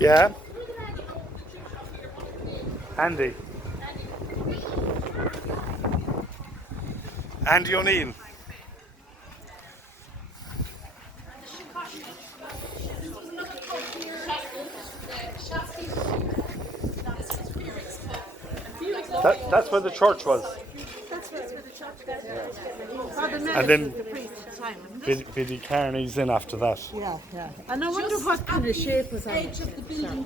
Yeah. Andy. Andy O'Neill. That's where the church was. And then Biddy Carney's in after that. Yeah. And I wonder what kind of shape was on it.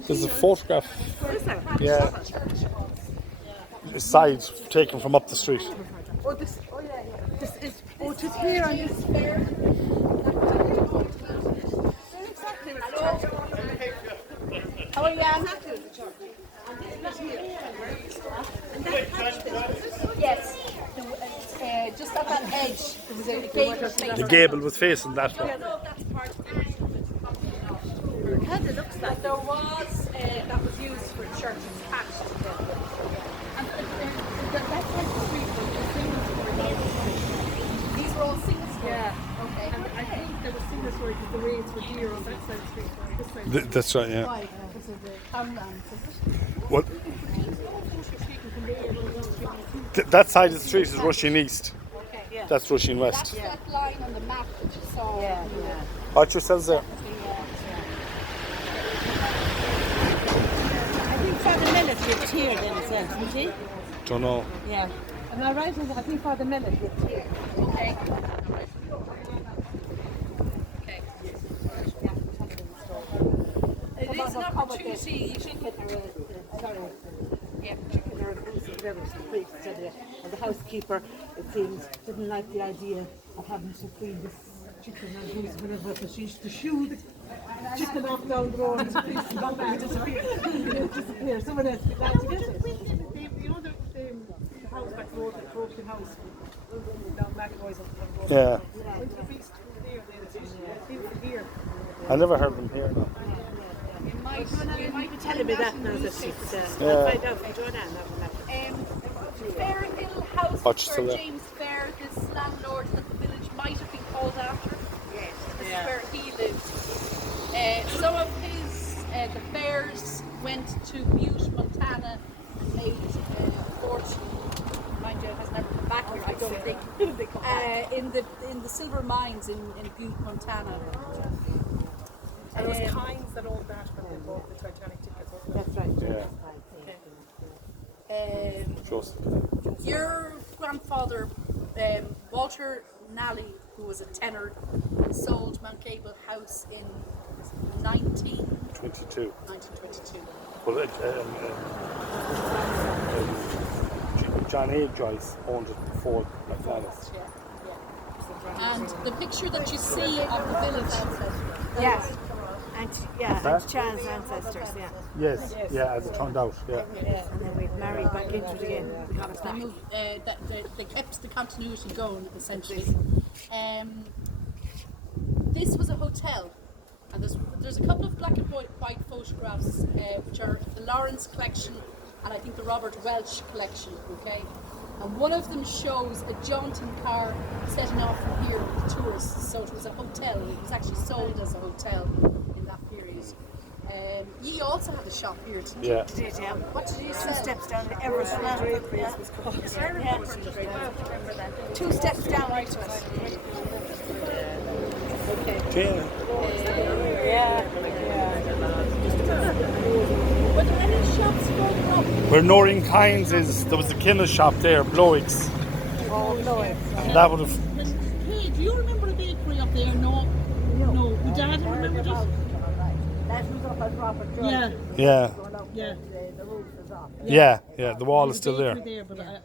There's a photograph. Is there? Yeah. Sides taken from up the street. Oh, this. Oh, yeah. This is. Oh, it is here on this. How are you? Yes. Just at that edge, there was a gable. The gable was facing that way. How it looks like there was that was used for church attached to them. And that side of the street was the single story. These were all single story. Yeah. Okay. And I think there was single story because the rates were dear on that side of the street. On this side. That's right, yeah. Right. This is the townland, is it? What? That side of the street is rushing east. Okay. Yeah. That's rushing west. That's that line on the map that you saw. Yeah. Watch yourselves there. I think Father Millet lived here then as well, didn't he? Don't know. Yeah. Am I right? I think Father Millet lived here. Okay. It is an opportunity. You should get And the housekeeper, it seems, didn't like the idea of having to clean this chicken and goose, whatever, so she used to shoo the chicken off down the road and the police would come back and disappear. Someone else would be glad to get it. You know the house back road, the broken house, down back boys up the road. Yeah. Went to the priest there, here. I never heard them here. No. You might be telling me that now that she's Yeah. I'll find out from Joanna now. Fair Hill House Watch where till that. James Fair, this landlord that the village might have been called after. Yes. This is where he lived. Some of his the Fairs went to Butte, Montana, and made a fortune. Mind you, it has never come back here, I don't think. In the silver mines in Butte, Montana. And there was Kynes that owned that when they bought the Titanic tickets. That's right. Yeah. Joseph. Your grandfather, Walter Nally, who was a tenor, sold Mount Gable House in 1922. 1922. Well, John A. Joyce owned it before my father. And the picture that you see of the village. Yes. And Chan's ancestors, yeah. Yes, yeah, as it turned out, yeah. And then we married back into it again. We got it back. They kept the continuity going, essentially. This was a hotel, and there's a couple of black and white photographs, which are the Lawrence collection and I think the Robert Welch collection, okay? And one of them shows a jaunting car setting off from here with tourists, so it was a hotel. It was actually sold as a hotel in that period. Ye also had a shop here, didn't you? Yeah. Did, yeah. What did you say? 2 steps down the Everest place was called. Yeah. 2 steps down right to us. Tina. Yeah. Were there any shops further up? Where Noreen Kynes is, there was a Kinna shop there, Blowick's. Oh, no. And that would have. Hey, do you remember a bakery up there? No. No. Your dad remembered it? That was up at Robert Joyce. Yeah. Yeah. Yeah. The roof was off. Yeah, yeah, the wall is still there. But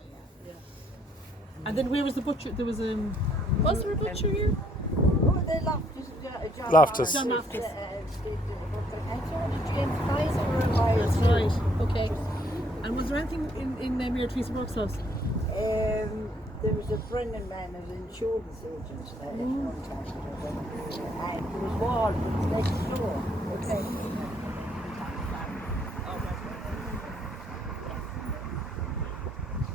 and then where was the butcher? There was Was there a butcher here? Oh, they Loftus. John Loftus. James Kaiser or that's right. Okay. And was there anything in Mary Teresa Brooks' house? There was a brilliant man, an insurance agent at one time, and there was Walgreens next door. Okay.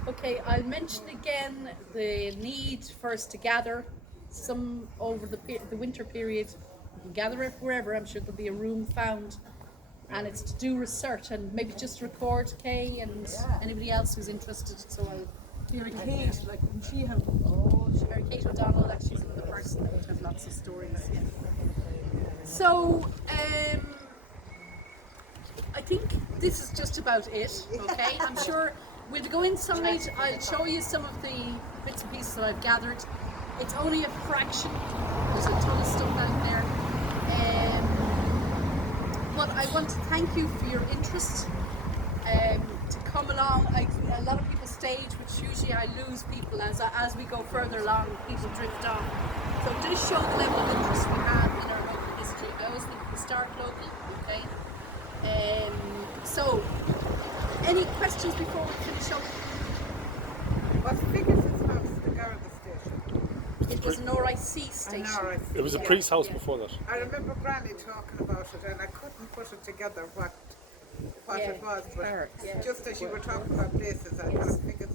Okay, I'll mention again the need for us to gather some over the winter period. You can gather it wherever. I'm sure there'll be a room found, and it's to do research and maybe just record Kay and anybody else who's interested. So I'll Mary Kate, like, didn't she have... Mary Kate O'Donnell, like she's another person that would have lots of stories. Yeah. So I think this is just about it. Okay, I'm sure we'll go inside. I'll show you some of the bits and pieces that I've gathered. It's only a fraction. There's a ton of stuff out there. But I want to thank you for your interest. To come along, a lot of people stage, which usually I lose people as we go further along. People drift off. So it does show the level of interest we have in our local history. I always think we start local. Okay. So, any questions before we finish up? What's the biggest house, the Garda station? It was an RIC station. It was a priest's house before that. I remember Granny talking about it, and I couldn't put it together what it was, but just as you were talking about places, I thought figures.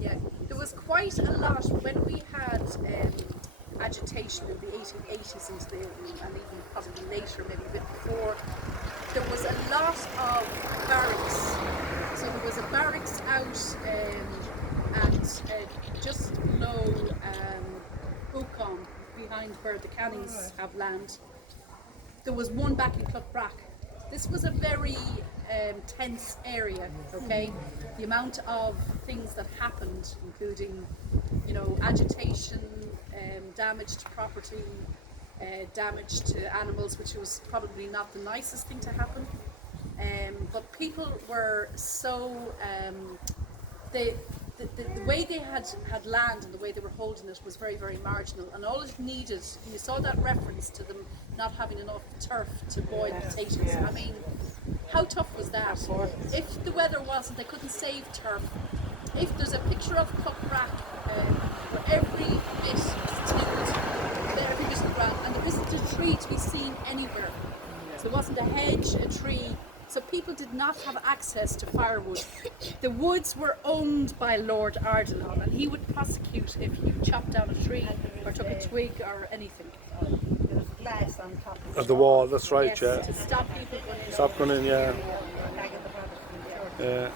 Yeah, there was quite a lot when we had agitation in the 1880s and even probably later, maybe a bit before. There was a lot of barracks. So there was a barracks out and just below Buchan, behind where the Cannings have land. There was one back in Clonbur. This was a very tense area, okay? The amount of things that happened, including, agitation, damage to property, damage to animals, which was probably not the nicest thing to happen. But people were so, the way they had land and the way they were holding it was very, very marginal, and all it needed, you saw that reference to them not having enough turf to boil potatoes. I mean, how tough was that? If the weather wasn't, they couldn't save turf. If there's a picture of Clonbur where every bit is tilled, every bit of the ground, and there isn't a tree to be seen anywhere. So there wasn't a hedge, a tree. So people did not have access to firewood. The woods were owned by Lord Ardenal, and he would prosecute if you chopped down a tree or took a twig or anything. There was glass on top Of the wall, that's right, Yes, yeah. to stop people going in. Stop going in, yeah.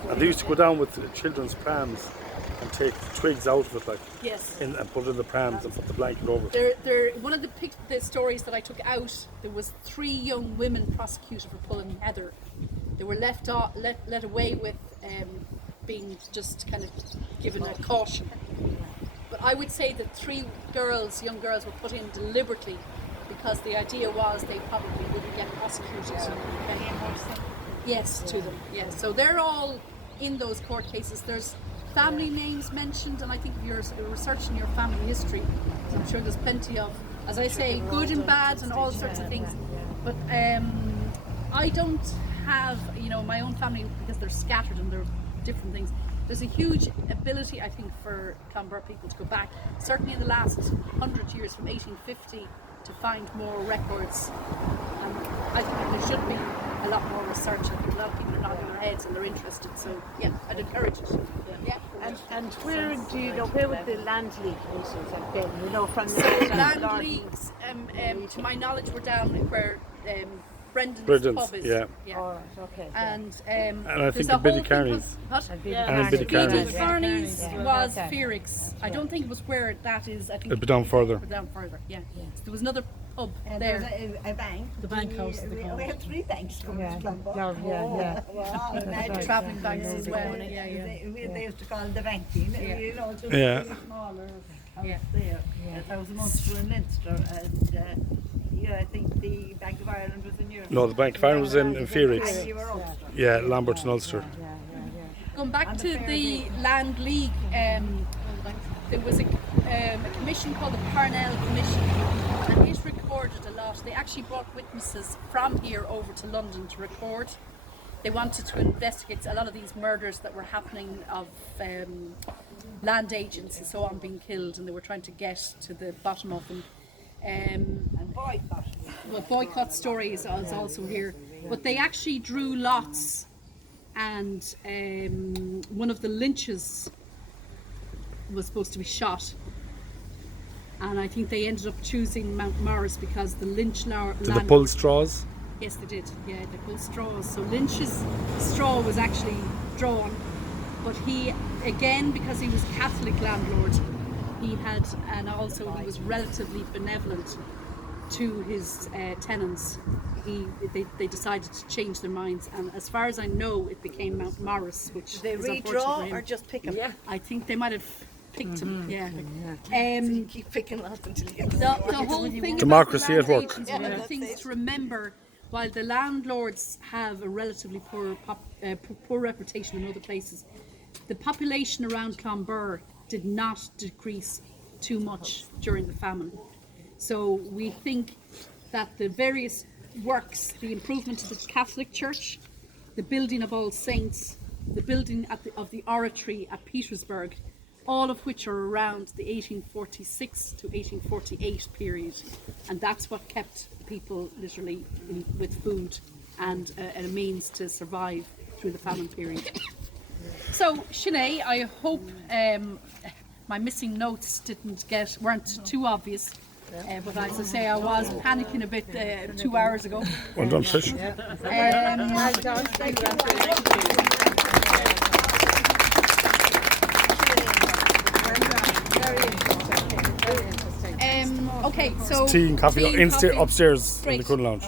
And they used to go down with children's prams and take the twigs out of it, like, Yes. and put it in the prams and put the blanket over it. One of the stories that I took out, there was 3 young women prosecuted for pulling heather. They were let away with being just kind of given a caution. But I would say that 3 young girls were put in deliberately because the idea was they probably wouldn't get prosecuted. Yes, to them. Yes, so they're all in those court cases. There's family names mentioned, and I think if you're researching your family history, I'm sure there's plenty of, as I say, good and bad and all sorts of things. But I don't have, my own family, because they're scattered and they're different things. There's a huge ability, I think, for Clonbur people to go back, certainly in the last 100 years, from 1850, to find more records. And I think there should be a lot more research. I think a lot of people are nodding their heads and they're interested. So yeah, I'd encourage it. Yeah. And where where would the land league meetings have been? From the Land leagues, to my knowledge, were down where Brendan's pub is. yeah. Oh, okay. And I think there's Biddy whole thing Carney's. called- And Biddy Biddy Carney's. Carney's was Okay. Felix. I don't think it was where that is. I think It'd be down further. Down further, yeah. So there was another pub And there. there was a bank. The bank house, they call We it. had 3 banks coming to Clonbur. Yeah. Wow, imagine. Travelling banks as well. Yeah. They used to call it the banking, just Yeah. really smaller house Yeah. there. That was Munster and Leinster, and I think the Bank of Ireland was in Europe. No, the Bank of Ireland was in Felix. And you were Ulster. Yeah, Lambert and Ulster. Going back to the Land League, there was a commission called the Parnell Commission, and it recorded a lot. They actually brought witnesses from here over to London to record. they wanted to investigate a lot of these murders that were happening of land agents and so on being killed, and they were trying to get to the bottom of them. And boycott. Well, boycott story is also here, but they actually drew lots, and one of the lynches was supposed to be shot, and I think they ended up choosing Mount Morris because the Lynch Did they pull straws? Yes, they did. Yeah, they pulled straws. So Lynch's straw was actually drawn, but he, again, because he was Catholic landlord, he had, and also he was relatively benevolent to his tenants. They decided to change their minds, and as far as I know, it became Mount Morris, which They is unfortunate for redraw him. or just pick them? Yeah. I think they might have picked him. Yeah. So you keep picking lots until you get The whole thing Democracy about the at land work. agents, one of the things to remember, while the landlords have a relatively poor reputation in other places, the population around Clonbur did not decrease too much during the famine. So we think that the various works, the improvement of the Catholic Church, the building of All Saints, the building of the oratory at Petersburg, all of which are around the 1846 to 1848 period, and that's what kept people literally with food and a means to survive through the famine period. So Sinead, I hope my missing notes weren't too obvious, but as I say, I was panicking a bit 2 hours ago. Well done, Trish. Well done. Thank you. Very interesting. Very interesting. Okay, so Tea and coffee tea and coffee. upstairs in Great. the Cool Lounge.